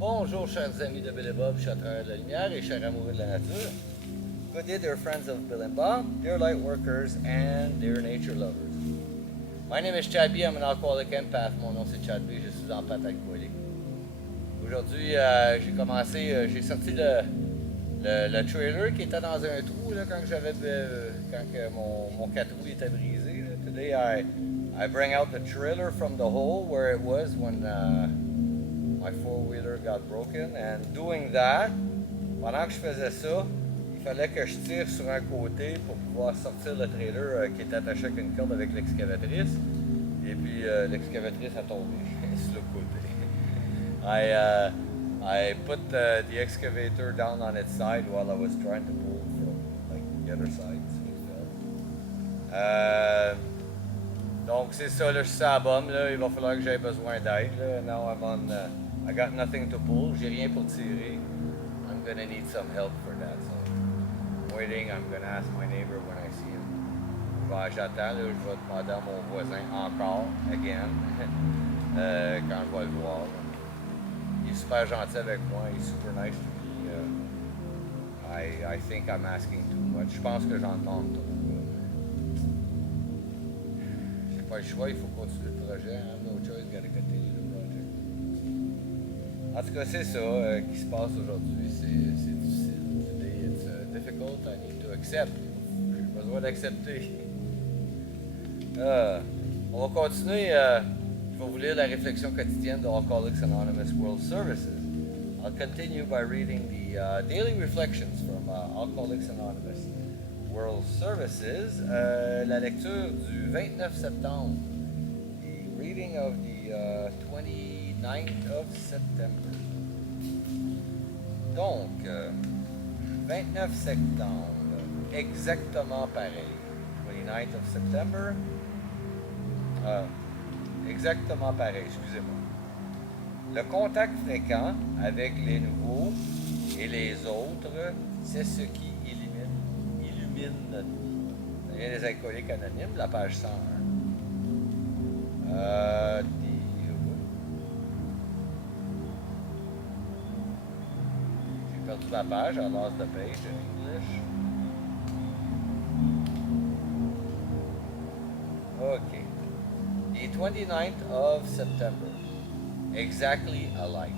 Bonjour, chers amis de Bill et Bob, chers travailleurs de la lumière et chers amoureux de la nature. Good day, dear friends of Bill and Bob, dear light workers, and dear nature lovers. My name is Chad B. I'm an alcoholic empath. Mon nom c'est Chad B. Je suis empathe alcoolique. Aujourd'hui, j'ai sorti le trailer qui était dans un trou là, quand mon 4 roues était brisé. Là. Today, I bring out the trailer from the hole where it was when my four-wheeler got broken. And doing that, pendant que je faisais ça, il fallait que je tire sur un côté pour pouvoir sortir le trailer qui était attaché avec une corde avec l'excavatrice. Et puis l'excavatrice a tombé sur le côté. I put the excavator down on its side while I was trying to pull from the other side. So it fell. Donc c'est ça, là, je suis sur la bombe, là, il va falloir que j'aie besoin d'aide. Now I'm on, I got nothing to pull, j'ai rien pour tirer. I'm gonna need some help for that. So I'm waiting, I'm gonna ask my neighbor when I see him. J'attends, là, je vais demander à mon voisin encore, again, quand je vais le voir. Là. Il est super gentil avec moi, il est super nice to me. I think I'm asking too much. Je pense que j'en demande trop. J'ai pas le choix, il faut continuer le projet. I have no choice, gotta continue the project. En tout cas, c'est ça qui se passe aujourd'hui. C'est difficile. Today it's difficult. I need to accept. J'ai besoin d'accepter. On va continuer. Je vais vous lire la réflexion quotidienne de Alcooliques Anonymous World Services. I'll continue by reading the daily reflections from Alcooliques Anonymous World Services. La lecture du 29 septembre. The reading of the 29th of September. Donc, 29 septembre, exactement pareil. 29th of September. Exactement pareil, excusez-moi. Le contact fréquent avec les nouveaux et les autres, c'est ce qui illumine notre vie. Ça vient des Alcooliques Anonymes, la page 101. J'ai perdu la page, I lost the page in English. Okay. The 29th of September, exactly alike.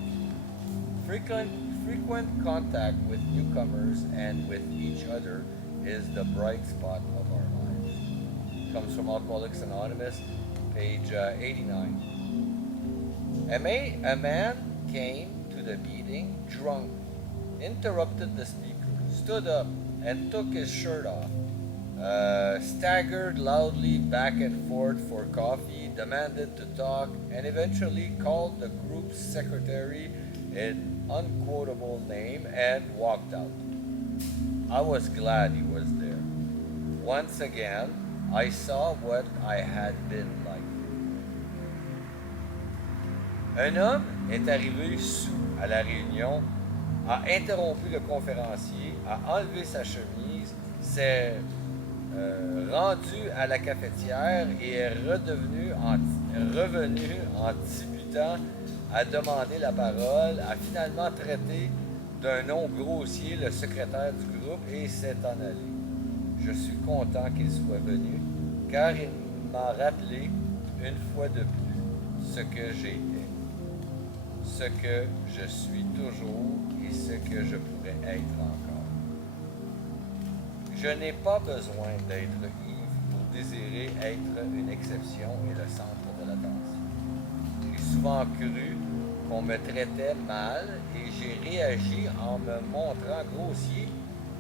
Frequent contact with newcomers and with each other is the bright spot of our lives. Comes from Alcoholics Anonymous, page 89. A man came to the meeting drunk, interrupted the speaker, stood up, and took his shirt off. Staggered loudly back and forth for coffee, demanded to talk, and eventually called the group's secretary an unquotable name and walked out. I was glad he was there. Once again, I saw what I had been like. Un homme est arrivé sous à la réunion, a interrompu le conférencier, a enlevé sa chemise, s'est rendu à la cafetière et est revenu en tibutant à demander la parole, a finalement traité d'un nom grossier le secrétaire du groupe et s'est en allé. Je suis content qu'il soit venu car il m'a rappelé une fois de plus ce que j'étais, ce que je suis toujours et ce que je pourrais être encore. Je n'ai pas besoin d'être ivre pour désirer être une exception et le centre de l'attention. J'ai souvent cru qu'on me traitait mal et j'ai réagi en me montrant grossier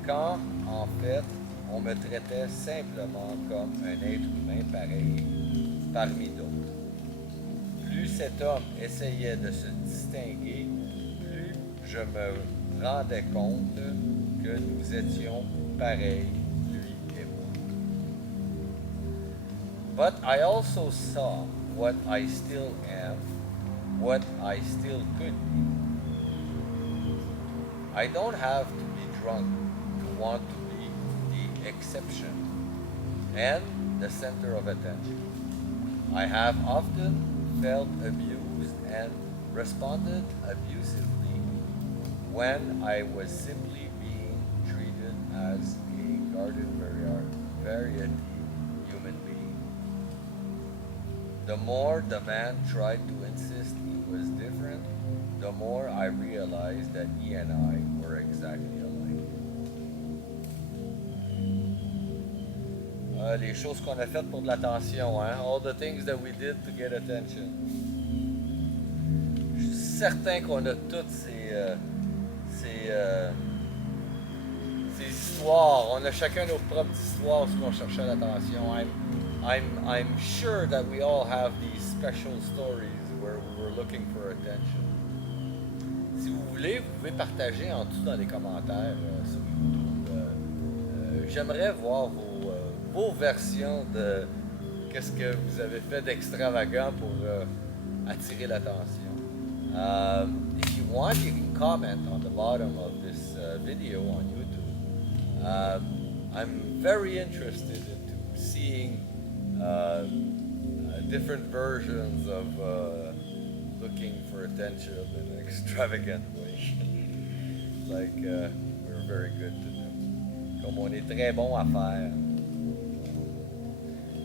quand, en fait, on me traitait simplement comme un être humain pareil parmi d'autres. Plus cet homme essayait de se distinguer, plus je me rendais compte que nous étions pareils, lui et moi. But I also saw what I still am, what I still could be. I don't have to be drunk to want to be the exception and the center of attention. I have often felt abused and responded abusively when I was simply being treated as a garden variety human being. The more the man tried to insist he was different, the more I realized that he and I were exactly alike. Les choses qu'on a faites pour de l'attention, hein? All the things that we did to get attention. Je suis certain qu'on a toutes ces histoires. On a chacun nos propres histoires où on cherchait l'attention. I'm sure that we all have these special stories where we were looking for attention. Si vous voulez, vous pouvez partager en dessous dans les commentaires sur YouTube. J'aimerais voir vos versions de qu'est-ce que vous avez fait d'extravagant pour attirer l'attention. If you want, you can comment on the bottom of this video on YouTube. I'm very interested into seeing different versions of looking for attention in an extravagant way. Like we're very good to do. Comme on est très bon à faire.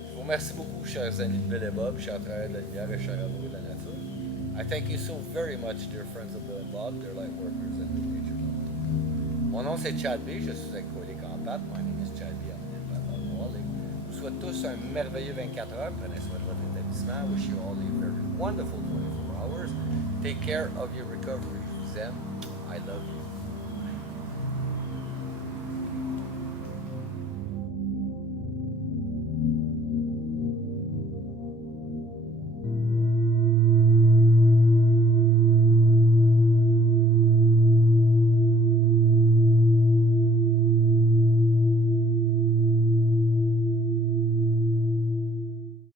Je vous remercie beaucoup, chers amis de Bill et Bob, chers travailleurs de la lumière et chers amoureux de la nature. I thank you so very much, dear friends of Bill and Bob, dear light workers and dear nature lovers. Mon nom c'est Chad B, je suis alcoolique en pâte. My name is Chad B, I'm an alcoholic. Je vous souhaite tous un merveilleux 24 heures. Prenez soin de votre établissement. I wish you all a very wonderful 24 hours. Take care of your recovery. Je vous aime. I love you.